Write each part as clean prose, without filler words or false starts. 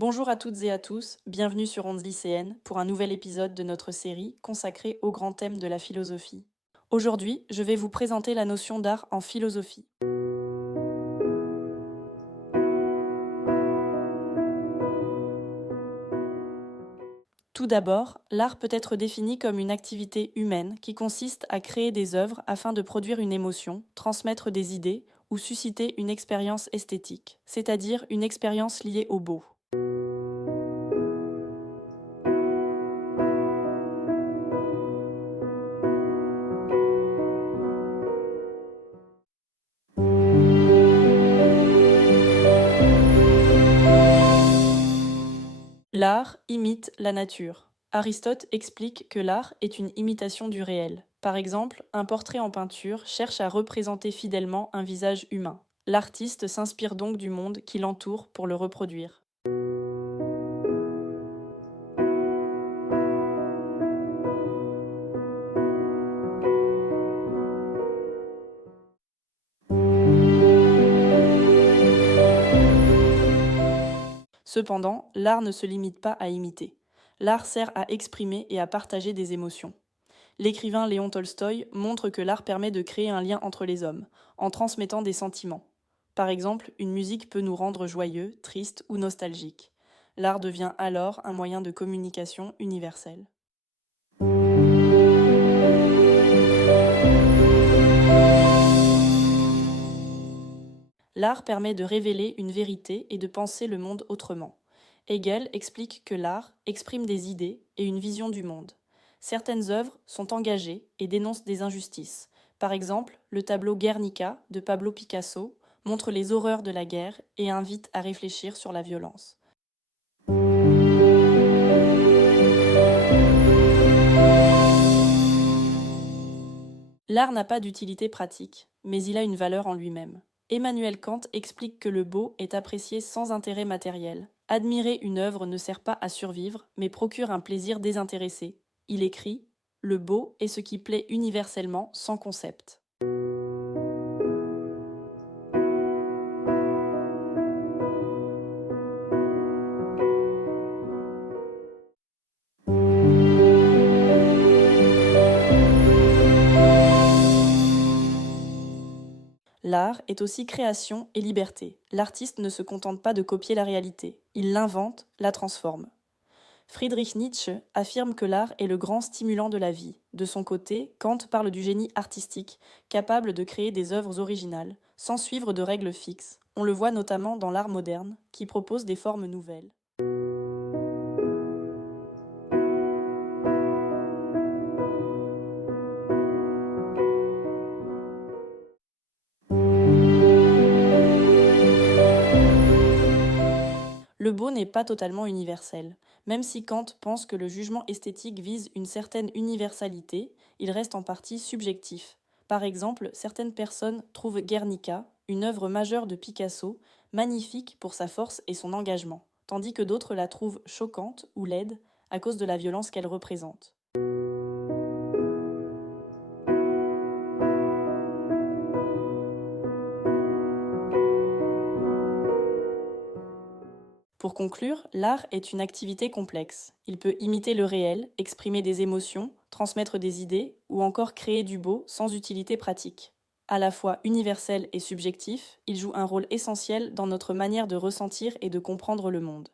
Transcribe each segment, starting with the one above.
Bonjour à toutes et à tous, bienvenue sur Ondes lycéennes pour un nouvel épisode de notre série consacrée au grand thème de la philosophie. Aujourd'hui, je vais vous présenter la notion d'art en philosophie. Tout d'abord, l'art peut être défini comme une activité humaine qui consiste à créer des œuvres afin de produire une émotion, transmettre des idées ou susciter une expérience esthétique, c'est-à-dire une expérience liée au beau. L'art imite la nature. Aristote explique que l'art est une imitation du réel. Par exemple, un portrait en peinture cherche à représenter fidèlement un visage humain. L'artiste s'inspire donc du monde qui l'entoure pour le reproduire. Cependant, l'art ne se limite pas à imiter. L'art sert à exprimer et à partager des émotions. L'écrivain Léon Tolstoï montre que l'art permet de créer un lien entre les hommes, en transmettant des sentiments. Par exemple, une musique peut nous rendre joyeux, tristes ou nostalgiques. L'art devient alors un moyen de communication universel. L'art permet de révéler une vérité et de penser le monde autrement. Hegel explique que l'art exprime des idées et une vision du monde. Certaines œuvres sont engagées et dénoncent des injustices. Par exemple, le tableau Guernica de Pablo Picasso montre les horreurs de la guerre et invite à réfléchir sur la violence. L'art n'a pas d'utilité pratique, mais il a une valeur en lui-même. Emmanuel Kant explique que le beau est apprécié sans intérêt matériel. Admirer une œuvre ne sert pas à survivre, mais procure un plaisir désintéressé. Il écrit : le beau est ce qui plaît universellement, sans concept. L'art est aussi création et liberté. L'artiste ne se contente pas de copier la réalité, il l'invente, la transforme. Friedrich Nietzsche affirme que l'art est le grand stimulant de la vie. De son côté, Kant parle du génie artistique, capable de créer des œuvres originales, sans suivre de règles fixes. On le voit notamment dans l'art moderne, qui propose des formes nouvelles. Le beau n'est pas totalement universel. Même si Kant pense que le jugement esthétique vise une certaine universalité, il reste en partie subjectif. Par exemple, certaines personnes trouvent Guernica, une œuvre majeure de Picasso, magnifique pour sa force et son engagement, tandis que d'autres la trouvent choquante ou laide à cause de la violence qu'elle représente. Pour conclure, l'art est une activité complexe. Il peut imiter le réel, exprimer des émotions, transmettre des idées ou encore créer du beau sans utilité pratique. À la fois universel et subjectif, il joue un rôle essentiel dans notre manière de ressentir et de comprendre le monde.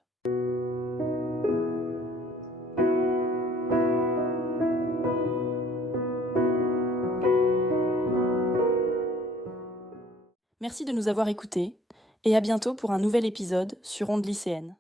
Merci de nous avoir écoutés et à bientôt pour un nouvel épisode sur Ondes lycéennes.